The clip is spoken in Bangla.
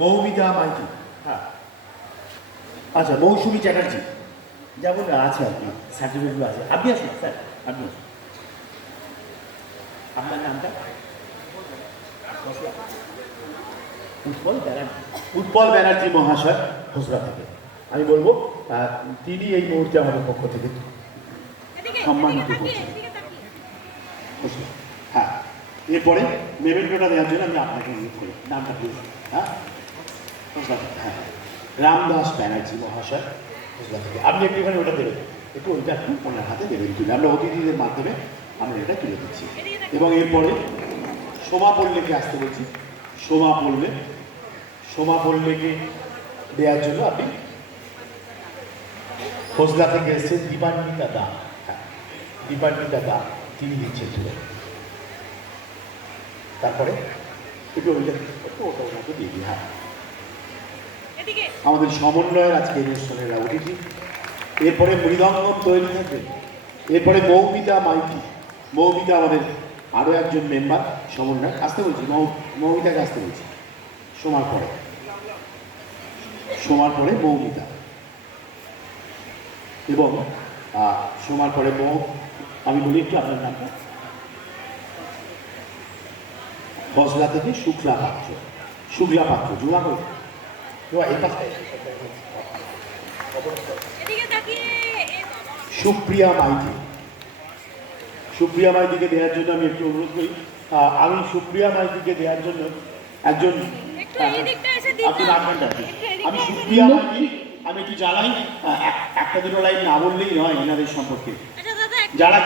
মৌমিতা মাইতি। হ্যাঁ। আচ্ছা মৌসুমী চ্যাটার্জি। যেমন আছে আর কি সার্টিফিকেটগুলো আছে। আপনি আসুন স্যার আপনি আসুন। আপনার নামটা? উৎপল ব্যানার্জি। উৎপল ব্যানার্জি মহাশয় হোসরা থেকে। আমি বলব তিনি এই মুহূর্তে আমাদের পক্ষ থেকে সম্মানিত করছেন। হ্যাঁ এরপরে মেমেন্টোটা দেওয়ার জন্য আমি আপনাকে অনুরোধ করি। নামটা হ্যাঁ? হ্যাঁ। রামদাস ব্যানার্জি মহাশয় আপনি একটু এখানে ওটা দেবেন। একটু ওইটা একটু ওনার হাতে দেবেন তুলে আমরা অতিথিদের মাধ্যমে আমরা এটা তুলে দিচ্ছি। এবং এরপরে সোমা পল্লেকে আসতে বলছি। সোমা পল্লে, সোমা পল্লেকে দেওয়ার জন্য আপনি হোসলা থেকে এসেছেন দীপান্বিতা দা। হ্যাঁ দীপান্বিতা দা, তিনি দিচ্ছেন তুলে। তারপরে একটু ওইটা, একটু ওটা ওনাকে দিয়ে দিই হ্যাঁ। আমাদের সমন্বয়ের আজকে এই অনুষ্ঠানের অতিথি। এরপরে মৃদঙ্গম তৈরি থাকবে। এরপরে মৌমিতা মাইতি। মৌমিতা আমাদের আরও একজন মেম্বার সমন্বয় আসতে বলছি মৌমিতাকে আসতে বলছি। সোমার পরে। সোমার পরে মৌমিতা। এবং সোমার পরে মৌ, আমি বলি একটু আপনার নামটা? বসলা থেকে শুক্লা পাত্র। শুক্লা পাত্র, জোড়া করে। সুপ্রিয়া মাইতি। সুপ্রিয়া মাইতিকে দেওয়ার জন্য আমি একটু অনুরোধ করি। আমি সুপ্রিয়া মাইতিকে দেওয়ার জন্য একজন আপনি আমি সুপ্রিয়া মাইতি আমি একটু জানাই একটা দুটো লাইন না বললেই নয় এনাদের সম্পর্কে। আচ্ছা যারা